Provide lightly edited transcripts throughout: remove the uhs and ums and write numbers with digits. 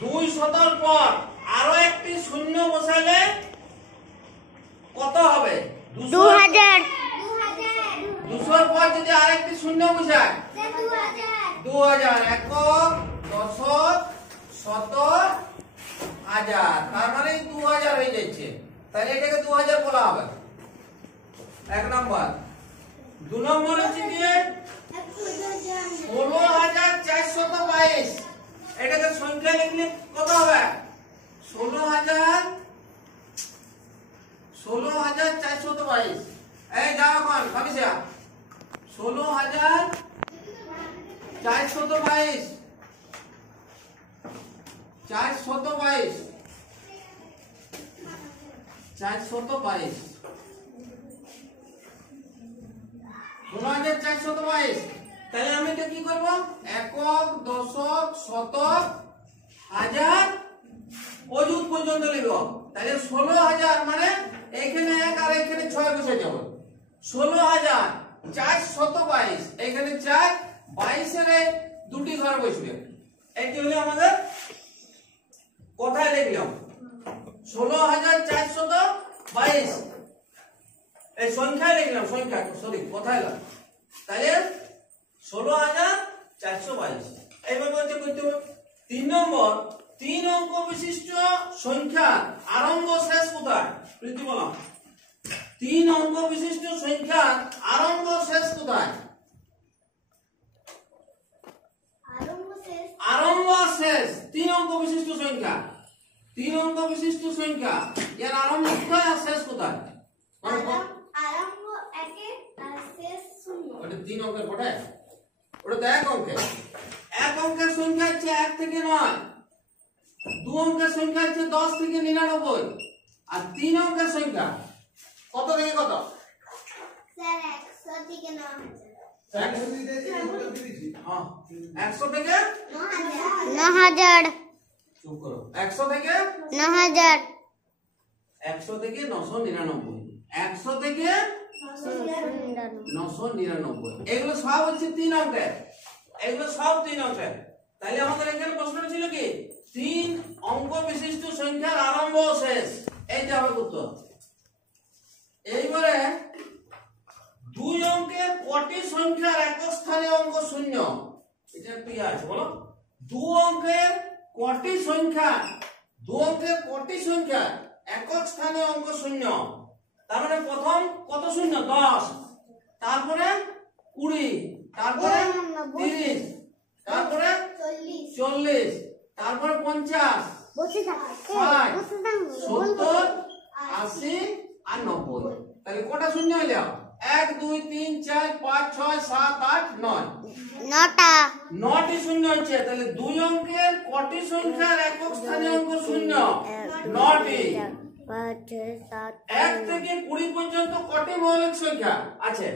200 পর আরো একটি শূন্য বসালে কত হবে? 2000 200 পর যদি আরেকটি শূন্য বসায় 2000 একক দশক শতক হাজার, তার মানে 2000 হয়ে যাচ্ছে। তাহলে এটাকে 2000 বলা হবে এক নম্বর। 2 নম্বর হচ্ছে কি 16422। এটাকে সংখ্যা লিখলে কত হবে? 16422। এই যাও এখন খামিসা 16422 422 422 16422। তাহলে আমি এটা কি করব? একক দশক শতক হাজার অযুত পর্যন্ত লিখব। তাহলে 16000 মানে এখানে 1 আর এখানে 6 বসে যাবে। 16422 এখানে 4 22 এর দুটি ঘর বসবে। এটি হলো আমাদের কোথায় লিখলাম 16422 এই সংখ্যায় লিখলাম, সংখ্যা সরি কোথায় লিখলাম। তাহলে 16422 এইভাবে হচ্ছে করতে হবে। 3 নম্বর 3 অঙ্ক বিশিষ্ট সংখ্যা আরম্ভ শেষ কোথায়? প্রীতি বলো 3 অঙ্ক বিশিষ্ট সংখ্যা আরম্ভ শেষ কোথায়? আরম্ভ শেষ 3 অঙ্ক বিশিষ্ট সংখ্যা। 3 অঙ্ক বিশিষ্ট সংখ্যা এর আরম্ভ কোথায় আর শেষ কোথায়? আরম্ভ একে আর শেষ শূন্য। ওটা 3 অঙ্কের পড়ে, ওটা তো 1 অঙ্কের। 1 অঙ্কের সংখ্যা হচ্ছে 1 থেকে 9, 2 অঙ্কের সংখ্যা হচ্ছে 10 থেকে 99, আর 3 অঙ্কের সংখ্যা কত থেকে কত? স্যার 100 থেকে 9000। 100 থেকে 9000 চুপ করো 100 থেকে 9000 100 থেকে 999, 100 থেকে 999। এগুলো সব হচ্ছে 3 অঙ্কের, এগুলো সব 3 অঙ্কের। তাহলে আমাদের এখানে প্রশ্ন ছিল কি 3 অঙ্ক বিশিষ্ট সংখ্যার আরম্ভ ও শেষ, এইটা হবে উত্তর। এইবারে 2 অঙ্কের কটি সংখ্যার একক স্থানীয় অঙ্ক শূন্য? এটা কি আছে বলো? 2 অঙ্কের কটি সংখ্যা, 2 অঙ্কের কটি সংখ্যা একক স্থানীয় অঙ্ক শূন্য? তার মানে প্রথম কত শূন্য? 10, তারপরে 20, তারপরে 30, তারপরে 40, তারপরে 50, 60, 70, 80 আর 90। তাহলে কটা শূন্য হইল? 1 2 3 4 5 6 7 8 9, 9টি শূন্য হচ্ছে। তাহলে 2 অঙ্কের কটি সংখ্যার একক স্থানীয় অঙ্ক শূন্য? 9টি। 1 থেকে 20 পর্যন্ত কটি মৌলিক সংখ্যা আছে?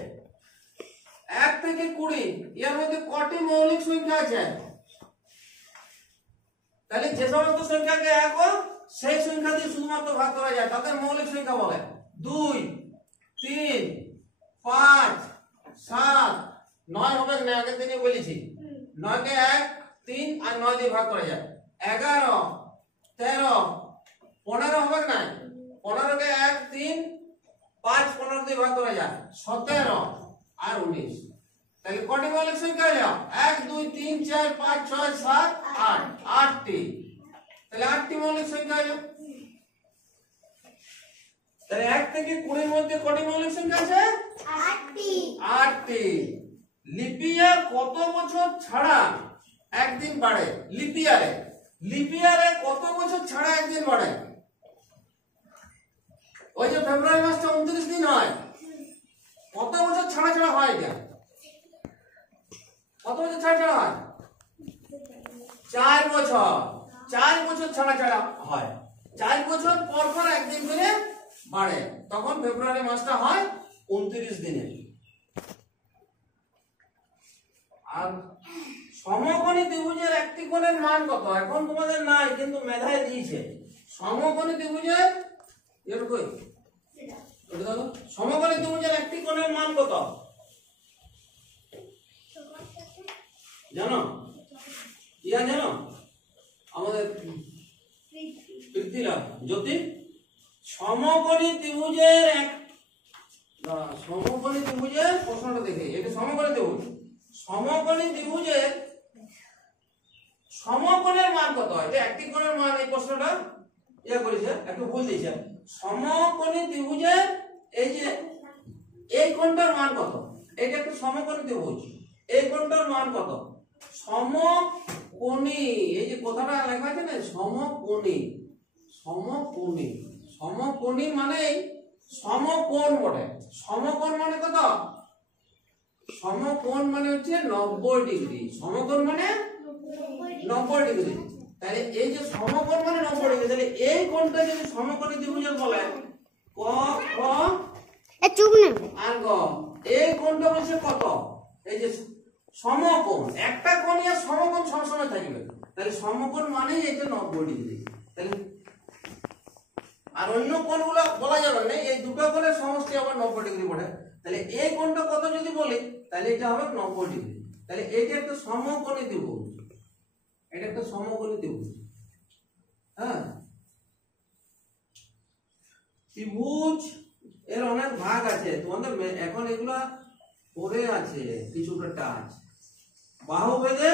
1 থেকে 20 এর মধ্যে কটি মৌলিক সংখ্যা আছে? তাহলে যে সমস্ত সংখ্যাকে একক সেই সংখ্যা দিয়ে শুধুমাত্র ভাগ করা যায় তাদের মৌলিক সংখ্যা বলে। 2 3 5 7 9 হবে না, আগের দিনই বলেছি 9 কে 1 3 আর 9 দিয়ে ভাগ করা যায়। 11 13 15 হবে না, 15 কে 1 3 5 15 দিয়ে ভাগ করা যায়। 17 আর 19। তাহলে কটি মৌলিক সংখ্যা হলো? 1 2 3 4 5 6 7 8, 8টি। তাহলে 8টি মৌলিক সংখ্যা হলো। তাহলে 1 থেকে 20 এর মধ্যে কটি মৌলিক সংখ্যা আছে? 8টি। 8টি। লিপিয়ার কত বছর ছাড়া একদিন বাড়ে? লিপিয়ারে, লিপিয়ারে কত বছর ছাড়া একদিন বাড়ে? ওই যে ফেব্রুয়ারি মাসটা 29 দিন হয়, কত বছর ছাড়া ছাড়া হয়? এটা কত বছর ছাড়া ছাড়া হয়? 4 বছর। 4 বছর ছাড়া ছাড়া হয়। 4 বছর পর পর একদিন করে বাড়ে, তখন ফেব্রুয়ারি মাসটা হয় 29 দিনে। আর সমকোণী ত্রিভুজের একটি কোণের মান কত? এখন তোমাদের নাই, কিন্তু মেধায় দিয়েছে। সমকোণী ত্রিভুজের এরকম সমকোণী ত্রিভুজের একটি কোণের মান কত জানো? ইয়া জানো? আমাদের লিখিলাম যদি সমকোণী ত্রিভুজের সমকোণী ত্রিভুজের প্রশ্নটা দেখে, এটা সমকোণী ত্রিভুজ, সমকোণী ত্রিভুজের সমকোণের মান কত? এটা একটি কোণের মান, এই প্রশ্নটা করেছে, একটু ভুল দিয়েছে। সমকোণী ত্রিভুজের এই যে এই কোণটার মান কত? এটা একটা সমকোণী ত্রিভুজ, এই কোণটার মান কত? সমকোণী, এই যে কথাটা লেখা আছে না, সমকোণী, সমকোণী, সমকোণী মানে সমকোণ বটে। সমকোণ মানে কত? সমকোণ মানে হচ্ছে 90 ডিগ্রি। সমকোণ মানে 90 ডিগ্রি। তাহলে এই যে সমকোণ মানে 90 ডিগ্রি, তাহলে এই কোণটা যদি সমকোণী ত্রিভুজের বলে ক খ চুপ না আর গ, এই কোণটা হচ্ছে কত? এই যে সমকোণ, একটা কোণই আর সমকোণ সবসময় থাকবে, তাহলে সমকোণ মানে এটা 90 ডিগ্রি। তাহলে আর অন্য কোণগুলো বলা যাবে না, এই দুটো কোণের সমষ্টি আবার 90 ডিগ্রি পড়ে। তাহলে এই কোণটা কত যদি বলি, তাহলে এটা হবে 90 ডিগ্রি। তাহলে এটা একটা সমকোণী ত্রিভুজ, এটা একটা সমকোণী ত্রিভুজ। হ্যাঁ, ত্রিভুজ এর অনেক ভাগ আছে, তোমাদের এখন এগুলা পড়ে আছে কিছুটা টাচ। বাহু ভেদে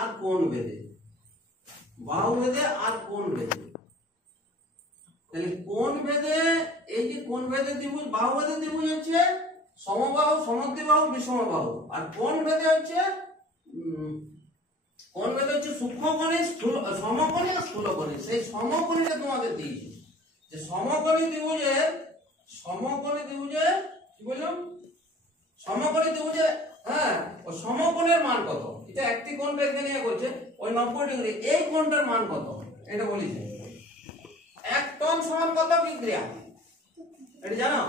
আর কোণ ভেদে, বাহু ভেদে আর কোণ ভেদে। তাহলে কোণ ভেদে, এই যে কোণ ভেদে ত্রিভুজ, বাহু ভেদে ত্রিভুজ হচ্ছে সমবাহু, সমদ্বিবাহু, বিষমবাহু। আর কোণ ভেদে হচ্ছে কোণ ভেদে হচ্ছে সূক্ষ্মকোণী, সমকোণী আর স্থূলকোণী। সেই সমকোণীটা তোমাদের দিয়েছি, যে সমকোণী ত্রিভুজের, সমকোণী ত্রিভুজের কি বললাম, সমকোণী ত্রিভুজের, হ্যাঁ, ও সমকোণের মান কত? এটা একটি কোণটা এখানে করছে ওই 90 ডিগ্রি, এই কোণটার মান কত এটা বলেছে। 1 টন সমান কত বিক্রিয়া, এটা জানো?